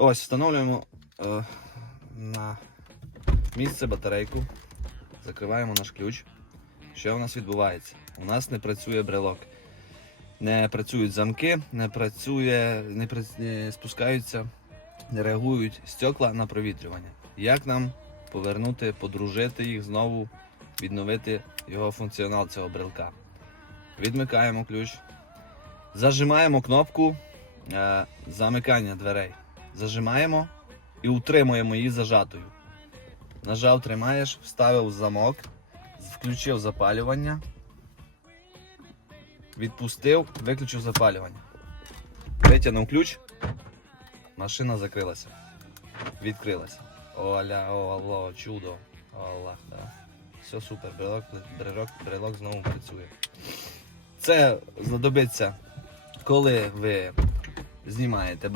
Ось, встановлюємо е, на місце батарейку. Закриваємо наш ключ. Що у нас відбувається? У нас не працює брелок. Не працюють замки, не працює, не, пра- не спускаються, не реагують стекла на провітрювання. Як нам повернути, подружити їх знову, відновити його функціонал цього брелка? Відмикаємо ключ, зажимаємо кнопку е, замикання дверей. Зажимаємо і утримуємо її зажатою. Нажав, тримаєш, вставив замок, включив запалювання, відпустив, виключив запалювання. Витягнув ключ, машина закрилася. Відкрилася. Оля, оло, чудо. Аллах, да. Все супер, брелок, брелок, брелок знову працює. Це знадобиться, коли ви знімаєте